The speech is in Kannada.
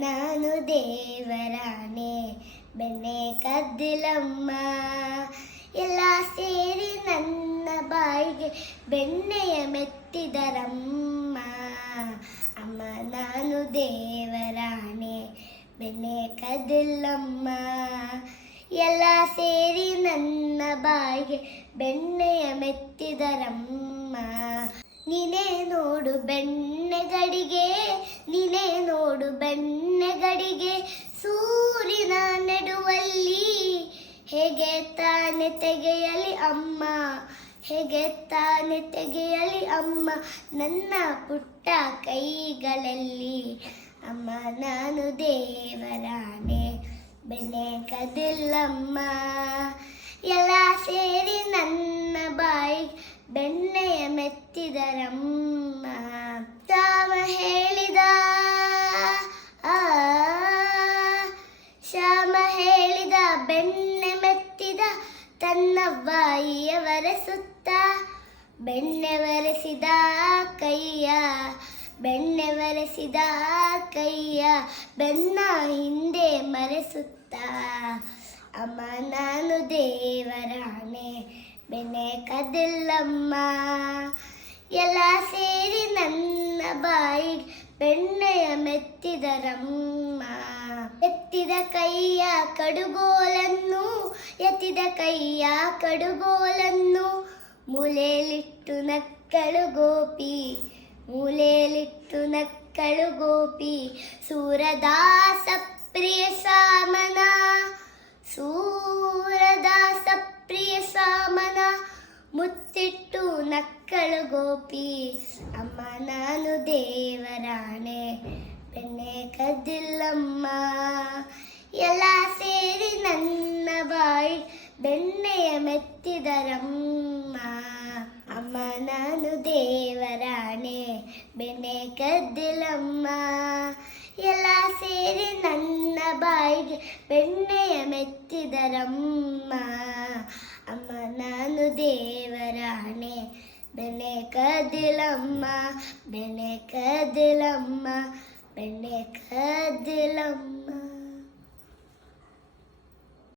ನಾನು ದೇವರಾಣೆ ಬೆಣ್ಣೆ ಕದ್ದಿಲಮ್ಮ. ಎಲ್ಲ ಸೇರಿ ನನ್ನ ಬಾಯಿಗೆ ಬೆಣ್ಣೆಯ ಮೆತ್ತಿದರಮ್ಮ. ಅಮ್ಮ ನಾನು ದೇವರಾಣೆ ಬೆಣ್ಣೆ ಕದ್ದಿಲಮ್ಮ. ಎಲ್ಲ ಸೇರಿ ನನ್ನ ಬಾಯಿಗೆ ಬೆಣ್ಣೆಯ ಮೆತ್ತಿದರಮ್ಮ. ನೀನೇ ನೋಡು ಬೆಣ್ಣೆಗಡಿಗೆ, ನೀನೇ ನೋಡು ಬೆಣ್ಣೆಗಡಿಗೆ, ಸೂರ್ಯನ ನೆಡುವಲ್ಲಿ ಹೇಗೆ ತಾನೆ ತೆಗೆಯಲಿ ಅಮ್ಮ, ಹೇಗೆ ತಾನೆ ತೆಗೆಯಲಿ ಅಮ್ಮ ನನ್ನ ಪುಟ್ಟ ಕೈಗಳಲ್ಲಿ. ಅಮ್ಮ ನಾನು ದೇವರಾಣೆ ಬೆಣ್ಣೆ ಕದ್ದಿಲಮ್ಮ. ಎಲ್ಲ ಸೇರಿ ನನ್ನ ಬಾಯಿ ಬೆಣ್ಣೆಯ ಮೆತ್ತಿದರಮ್ಮ. ಶ್ಯಾಮ ಹೇಳಿದ ಶ್ಯಾಮ ಹೇಳಿದ ಬೆಣ್ಣೆ ಮೆತ್ತಿದ ತನ್ನ ಬಾಯಿಯ ಒರೆಸುತ್ತ, ಬೆಣ್ಣೆ ಒರೆಸಿದ ಕೈಯ, ಬೆಣ್ಣೆ ಒರೆಸಿದ ಕೈಯ ಬೆನ್ನ ಹಿಂದೆ ಮರೆಸುತ್ತ. ಅಮ್ಮ ನಾನು ದೇವರಾಣೆ ಬೆಣ್ಣೆ ಕದ್ದಿಲಮ್ಮ. ಎಲ್ಲ ಸೇರಿ ನನ್ನ ಬಾಯಿ ಬೆಣ್ಣೆಯ ಮೆತ್ತಿದರಮ್ಮ. ಎತ್ತಿದ ಕೈಯ ಕಡುಗೋಲನ್ನು, ಎತ್ತಿದ ಕೈಯ ಕಡುಗೋಲನ್ನು ಮೂಲೆಯಲ್ಲಿಟ್ಟು ನಕ್ಕಳು ಗೋಪಿ, ಮೂಲೆಯಲ್ಲಿಟ್ಟು ನಕ್ಕಳು ಗೋಪಿ. ಸೂರದಾಸ ಪ್ರಿಯ ಸಾಮನ, ಸೂರದಾಸ ಪ್ರಿಯ ಸಾಮನ ಮುತ್ತಿಟ್ಟು ನಕ್ಕಳು ಗೋಪಿ. ಅಮ್ಮ ನಾನು ದೇವರಾಣೆ ಬೆಣ್ಣೆ ಕದ್ದಿಲಮ್ಮ. ಎಲ್ಲ ಸೇರಿ ನನ್ನ ಬಾಯಿ ಬೆಣ್ಣೆಯ ಮೆತ್ತಿದರಮ್ಮ. ಅಮ್ಮ ನಾನು ದೇವರಾಣೆ ಬೆಣ್ಣೆ ಕದ್ದಿಲಮ್ಮ. ಎಲ್ಲ ಸೇರಿ ನನ್ನ ಬಾಯಿಗೆ ಬೆಣ್ಣೆಯ ಮೆತ್ತಿದರಮ್ಮ. ಅಮ್ಮ ನಾನು ದೇವರಾಣೆ ಬೆಣ್ಣೆ ಕದ್ದಿಲಮ್ಮ, ಬೆಣ್ಣೆ ಕದ್ದಿಲಮ್ಮ, ಬೆಣ್ಣೆ ಕದ್ದಿಲಮ್ಮ.